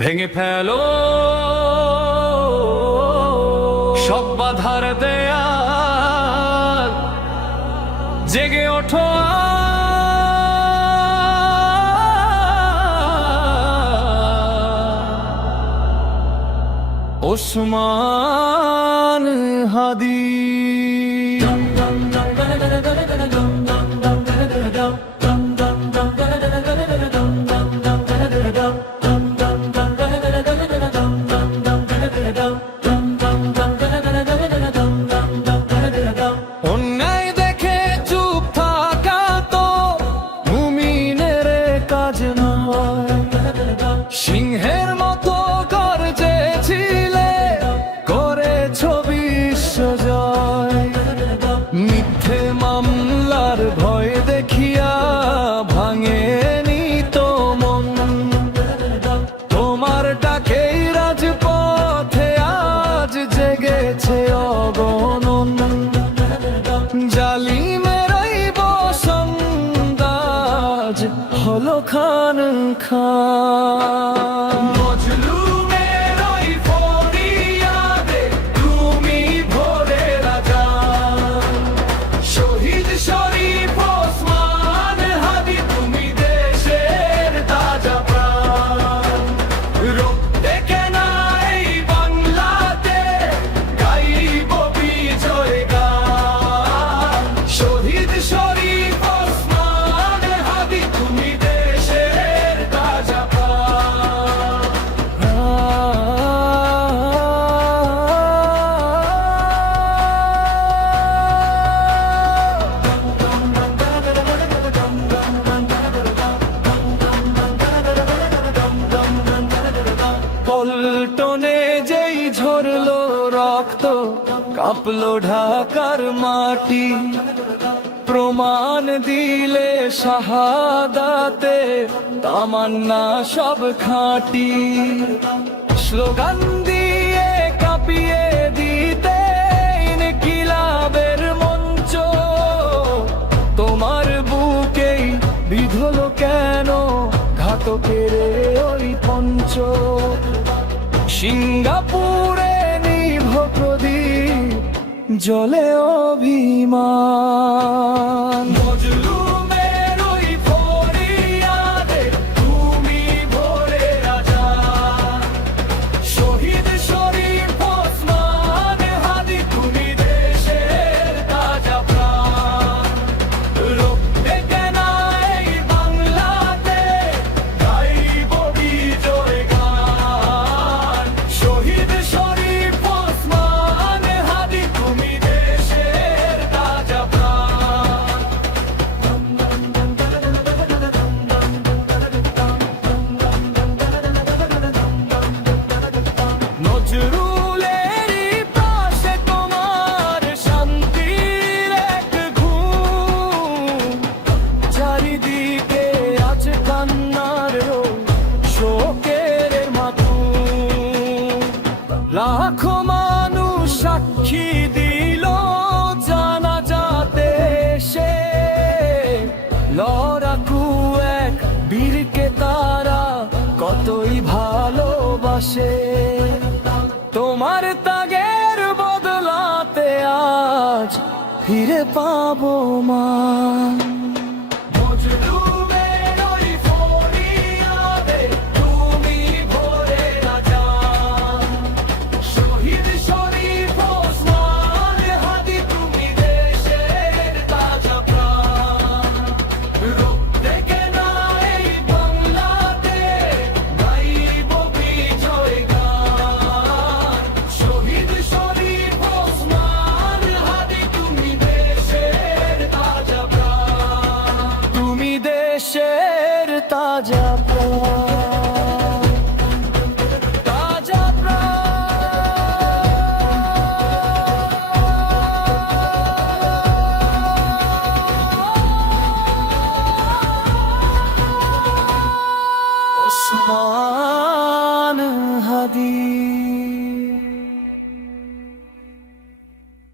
ভেঙে ফেলো সব বাধার দেয়াল, জেগে ওঠো ওসমান হাদি। অন্যায় দেখে চুপ থাকা তো মুমিনের কাজ নয়, সিংহের মতো গর্জেছিলে করেছ বিশ্বজয়। মিথ্যে মামলার ভয় দেখিয়া ভাঙেনি তো মন, তোমার ডাকেই রাজপথে আজ জেগেছে অগণন। জালিমেরাই বসন্দাজ হলো খান খান। মজলুমের ওই ফরিয়াদে তুমি ভোরে রাজা, শহীদ শরীফ ওসমান হাদি তুমি দেশের তাজা প্রাণ। রক্তে কেনা এই বাংলাতে গাইব বিজয় গান, শহীদ শরীফ ওসমান হাদি তুমি দেশের তাজা প্রাণ। পল্টনে যেই ঝরলো রক্ত, কাঁপলো ঢাকার মাটি, প্রমাণ দিলে শাহাদাতে তামান্না সব খাঁটি। স্লোগান দিয়ে কাঁপিয়ে দিতে ইনকিলাবের মঞ্চ, তোমার বুকেই বিধল কেন ঘাতকের ওই পঞ্চ। সিঙ্গাপুরে নিভ প্রদীপ জলে অভিমান। মজলুমের ওই ফরিয়াদে তুমি ভোরে রাজা, শহীদ শরীফ ওসমান হাদি তুমি দেশের তাজা প্রাণ। রক্তে কেনা এই বাংলাতে গাইব বিজয় গান, শহীদ শরীফ ওসমান হাদি তুমি দেশের তাজা প্রাণ। নজরুলেরই পাশে তোমার শান্তির এক ঘুম, চারিদিকে আজ কান্নার শোকের মাথুম। লাখো মানুষ সাক্ষী দিল জানাজাতে এসে, লড়াকু এক বীরকে তারা কতই ভালোবাসে। তোমার ত্যাগের বদলাতে আজ ফিরে পাবো মা।